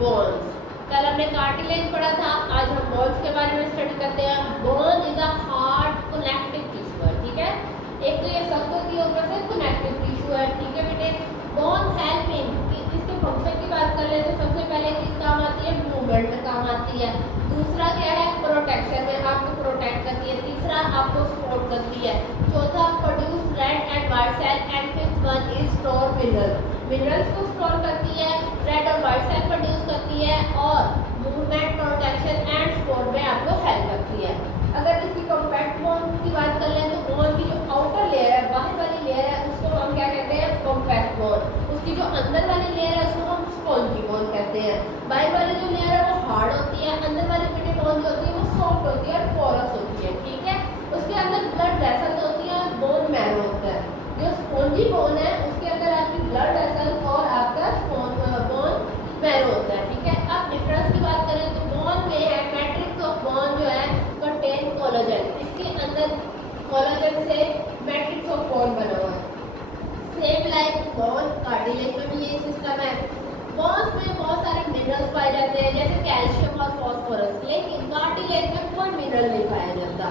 Bones. कल हमने cartilage पढ़ा था, आज हम बोन्स के बारे में स्टडी करते हैं। Bone is a hard connective tissue है, ठीक है। एक तो ये सख्त होती है, ऊपर से कनेक्टिव टिश्यू है, ठीक है बेटे। बोन हेल्प इन, इसके फंक्शन की बात कर ले तो सबसे पहले किस काम आती है? मूवमेंट में काम आती है। दूसरा क्या है? प्रोटेक्शन में आपको प्रोटेक्ट करती है। तीसरा आपको सपोर्ट करती है। चौथा produce red and white cell and fifth one is store mineral, minerals को स्टोर करती है, रेड और व्हाइट सेल प्रोड्यूस करती है और मूवमेंट, प्रोटेक्शन एंड सपोर्ट में आपको हेल्प करती है। अगर इसकी कॉम्पैक्ट बोन की बात कर लें तो बोन की जो आउटर लेयर है, बाहर वाली लेयर है, उसको हम क्या कहते हैं? Compact bone. उसकी जो अंदर वाली लेयर है उसको हम स्पॉन्जी बोन कहते हैं। बाहर वाली जो लेयर है वो हार्ड होती है, अंदर वाली बेटे बोन जो होती है वो सॉफ्ट होती है और पोरस होती है, ठीक है। उसके अंदर ब्लड वेसल्स होती है और बोन मैरो होता है। जो स्पॉन्जी बोन है उसके अंदर आपकी ब्लड वेसल और आपका बोन मैरो होता है, ठीक है। अब डिफरेंस की बात करें तो बोन में है मैट्रिक्स ऑफ बोन जो है कंटेन कोलेजन, इसके अंदर कोलेजन से मैट्रिक्स ऑफ बोन बना हुआ है। सेम लाइक बोन, कार्टिलेज में भी यही सिस्टम है। बोन्स में बहुत सारे मिनरल्स पाए जाते हैं जैसे कैल्शियम और फास्फोरस, लेकिन कार्टिलेज में कोई मिनरल नहीं पाया जाता।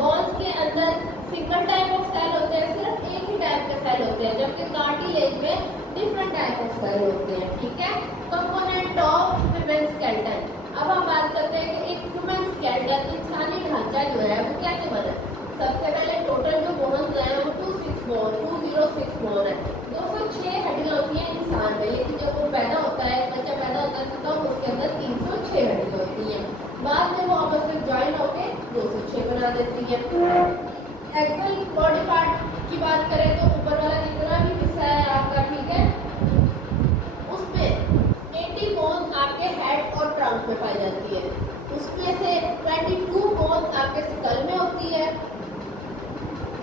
बोन्स के अंदर सिंगल टाइप ऑफ सेल होते हैं, सिर्फ एक ही टाइप के सेल होते हैं, जबकि कार्टिलेज में डिफरेंट टाइप ऑफ सेल होते हैं, ठीक है। Component of human skeleton. अब हम बात करते हैं कि एक ह्यूमन स्केलेटन, इंसानी ढांचा जो है वो कैसे बना है। सबसे पहले टोटल जो बोन्स हैं वो 206 बोन है। 206 हड्डियां होती हैं इंसान में, लेकिन जब वो पैदा होता है, बच्चा पैदा होता है तो उसके अंदर 306 हड्डियां होती हैं। बाद में वो आपस में ज्वाइन होकर 206 बना देती है। एक्चुअल बॉडी पार्ट की बात करें तो ऊपर वाला जितना भी हिस्सा है आपका, ठीक है, उसमें 80 बोन आपके हेड और ट्रंक में पाई जाती है। उसमें से 22 बोन आपके स्कल में होती है।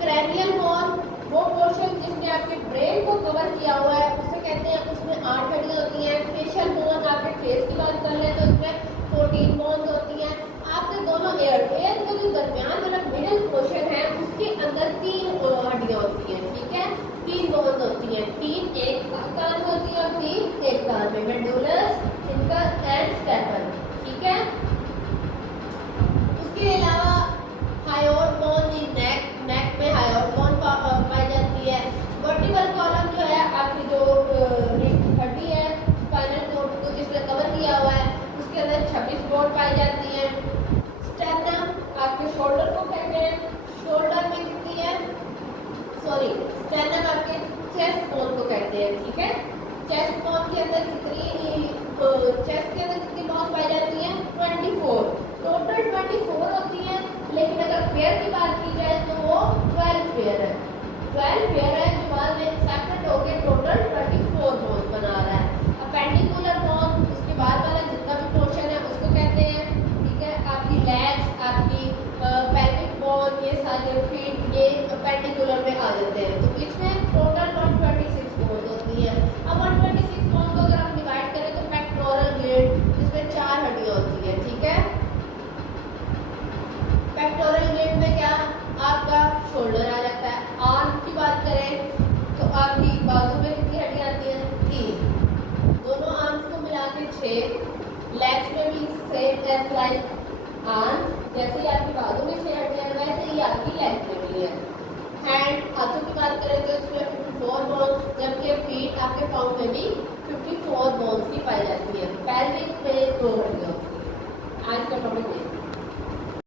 क्रैनियल बोन वो पोर्शन जिसने आपके ब्रेन को कवर किया हुआ है उसे कहते हैं, उसमें 8 हड्डियां होती हैं। फेशियल बोन आपके फेस की बात कर ले तो उसमें 14 बोन होती हैं। आपके दोनों एयर के जो दरमियान वाला मिडिल पोर्शन है उसके अंदर 3 हड्डियां होती हैं, ठीक है, 3 बोन होती हैं। 3 एक कान में होती है और 3 एक कान में, मेडुलस, इंकस एंड स्टेपल, ठीक है। उसके अलावा हायोड बोन इन नेक, नेक में हायोड बोन पाई जाती है। वर्टिकल कॉलम जो है आपकी जो हड्डी है स्पाइनल कॉर्ड को जिसने कवर किया हुआ है उसके अंदर 26 बोन पाई जाती है। स्टेर्नम आपके शोल्डर को कहते हैं, शोल्डर में कितनी है? स्टेर्नम आपके चेस्ट बोन को कहते हैं, ठीक है। चेस्ट बोन के अंदर चेस्ट के अंदर कितनी बोन पाई जाती है? 24, टोटल 24 होती है, लेकिन अगर पेयर की बात की जाए तो वो 12 पेयर है। 12 पेयर है जो बाद में सेपरेट होकर टोटल 24 बोन बना रहा है। अपेंडिकुलर बोन उसके बाद वाला जितना भी पोर्शन है उसको कहते हैं, ठीक है। आपकी लेग्स, आपकी पेल्विक बोन, ये सारे फीट ये अपेंडिकुलर में आ जाते हैं। तो इसमें टोटल 126 बोन होती है। अब 126 बोन को अगर हम डिवाइड करें तो पेक्टोरल ग्लैंड जिसमें 4 हड्डियां होती है, ठीक है। पेक्टोरल ग्लैंड में क्या आपका शोल्डर आ जाता है। आर्म की बात करें तो आपकी बाजू में कितनी हड्डियां आती हैं? 3, दोनों आर्म्स को मिला के 6। लेग्स में भी सेम एज लाइक आर्म, जैसे ही आपकी बाजू में 6 हड्डियां हैं वैसे ही आपकी लेग में भी है। हैंड, हाथों की बात करें तो इसमें 54 बोन्स, जबकि फीट आपके पाँव में भी 54 बोन्स की पाई जाती है। पैल्विक में 2 हड्डियां होती है। आज का टॉपिक